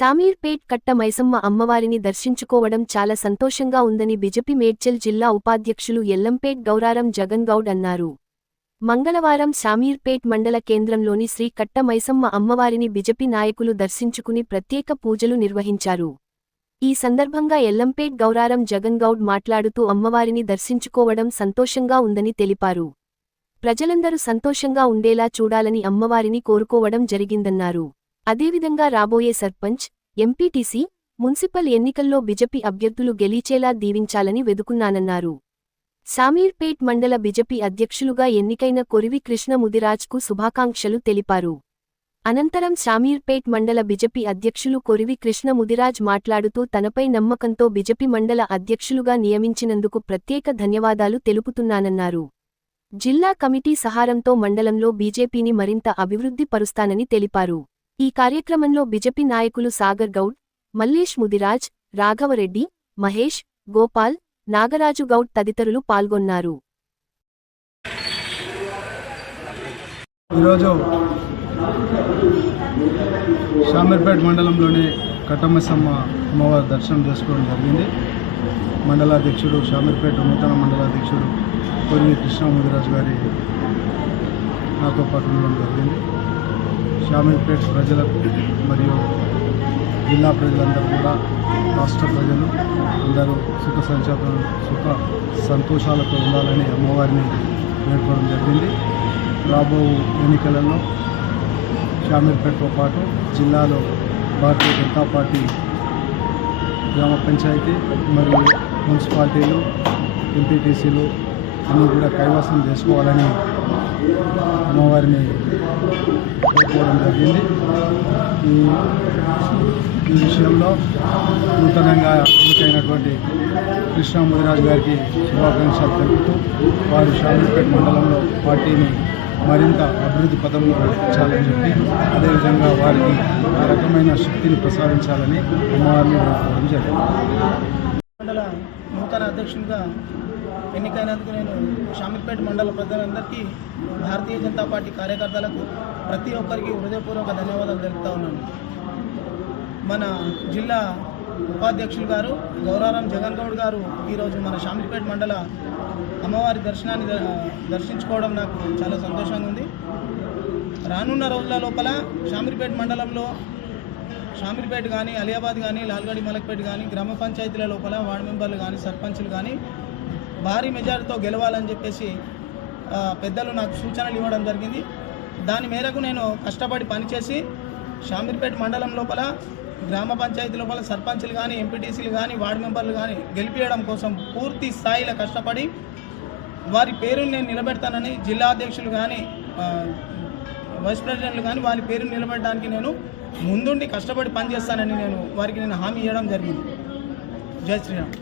శామీర్పేట్ కట్ట మైసమ్మ అమ్మవారిని దర్శించుకోవడం చాలా సంతోషంగా ఉందని బిజెపి మేడ్చల్ జిల్లా ఉపాధ్యక్షులు ఎల్లంపేట్ గౌరారం జగన్ గౌడ్ అన్నారు. మంగళవారం శామీర్పేట్ మండల కేంద్రంలోని శ్రీ కట్ట మైసమ్మ అమ్మవారిని బిజెపి నాయకులు దర్శించుకుని ప్రత్యేక పూజలు నిర్వహించారు. ఈ సందర్భంగా ఎల్లంపేట్ గౌరారం జగన్ గౌడ్ మాట్లాడుతూ అమ్మవారిని దర్శించుకోవడం సంతోషంగా ఉందని తెలిపారు. ప్రజలందరూ సంతోషంగా ఉండేలా చూడాలని అమ్మవారిని కోరుకోవడం జరిగిందన్నారు. అదేవిధంగా రాబోయే సర్పంచ్ ఎంపీటీసీ మున్సిపల్ ఎన్నికల్లో బిజెపి అభ్యర్థులు గెలిచేలా దీవించాలని వెదుకున్నానన్నారు. సామీర్పేట్ మండల బిజెపి అధ్యక్షులుగా ఎన్నికైన కొరివి కృష్ణ ముదిరాజ్కు శుభాకాంక్షలు తెలిపారు. అనంతరం శామీర్పేట్ మండల బిజెపి అధ్యక్షులు కొరివి కృష్ణ ముదిరాజ్ మాట్లాడుతూ తనపై నమ్మకంతో బిజెపి మండల అధ్యక్షులుగా నియమించినందుకు ప్రత్యేక ధన్యవాదాలు తెలుపుతున్నానన్నారు. జిల్లా కమిటీ సహారంతో మండలంలో బీజేపీని మరింత అభివృద్ధి పరుస్తానని తెలిపారు. ఈ కార్యక్రమంలో బిజెపి నాయకులు సాగర్ గౌడ్ మల్లేష్ ముదిరాజ్ రాఘవరెడ్డి మహేష్ గోపాల్ నాగరాజు గౌడ్ తదితరులు పాల్గొన్నారు. ఈరోజు షామీర్పేట మండలంలోని కట్టమ్మసమ్మ అమ్మవారి దర్శనం చేసుకోవడం జరిగింది. మండలాధ్యక్షుడు షామీర్పేట నూతన మండలాధ్యక్షుడు పొరివి కృష్ణ ముదిరాజు గారి నాతో పాటు ఉండడం జరిగింది. షామీర్పేట ప్రజలకు మరియు జిల్లా ప్రజలందరూ కూడా రాష్ట్ర ప్రజలు అందరూ సుఖ సంచార సుఖ సంతోషాలతో ఉండాలని అమ్మవారిని వేడుకోవడం జరిగింది. రాబో ఎన్నికలలో షామీర్పేటతో పాటు జిల్లాలో భారతీయ జనతా పార్టీ గ్రామ పంచాయతీ మరియు మున్సిపాలిటీలు ఎంపీటీసీలు అన్నీ కూడా కైవసం చేసుకోవాలని అమ్మవారిని కోరుకోవడం జరిగింది. ఈ ఈ విషయంలో నూతనంగా ఎన్నికైనటువంటి కృష్ణ ముదిరాజు గారికి శుభాకాంక్షలు తెలుపుతూ వారు షామీర్పేట మండలంలో పార్టీని మరింత అభివృద్ధి పదంలో నడిపించాలని చెప్పి అదేవిధంగా వారికి ఆ రకమైన శక్తిని ప్రసాదించాలని అమ్మవారిని కోరుకోవడం జరిగింది. మండల నూతన అధ్యక్షునిగా ఎన్నికైనందుకు నేను షామిక్పేట మండల ప్రజలందరికీ భారతీయ జనతా పార్టీ కార్యకర్తలకు ప్రతి ఒక్కరికి హృదయపూర్వక ధన్యవాదాలు తెలుపుతా ఉన్నాను. మన జిల్లా ఉపాధ్యక్షులు గారు గౌరారాం జగన్ గౌడ్ గారు ఈరోజు మన షామిక్పేట మండల అమ్మవారి దర్శనాన్ని ద- దర్శించుకోవడం నాకు చాలా సంతోషంగా ఉంది. రానున్న రోజుల లోపల షామిర్పేట మండలంలో షామీర్పేట కానీ అలియాబాద్ కానీ లాల్గడి మలక్పేట కానీ గ్రామ పంచాయతీల లోపల వార్డు మెంబర్లు కానీ సర్పంచులు కానీ భారీ మెజార్టీతో గెలవాలని చెప్పేసి పెద్దలు నాకు సూచనలు ఇవ్వడం జరిగింది. దాని మేరకు నేను కష్టపడి పనిచేసి షామీర్పేట మండలం లోపల గ్రామ పంచాయతీ లోపల సర్పంచులు కానీ ఎంపీటీసీలు కానీ వార్డు మెంబర్లు కానీ గెలిపించడం కోసం పూర్తి స్థాయిలో కష్టపడి వారి పేరుని నేను నిలబెడతానని జిల్లా అధ్యక్షులు కానీ వైస్ ప్రెసిడెంట్లు కానీ వారి పేరుని నిలబెట్టడానికి నేను ముందుండి కష్టపడి పనిచేస్తానని నేను వారికి నేను హామీ ఇవ్వడం జరిగింది. జై శ్రీరామ్.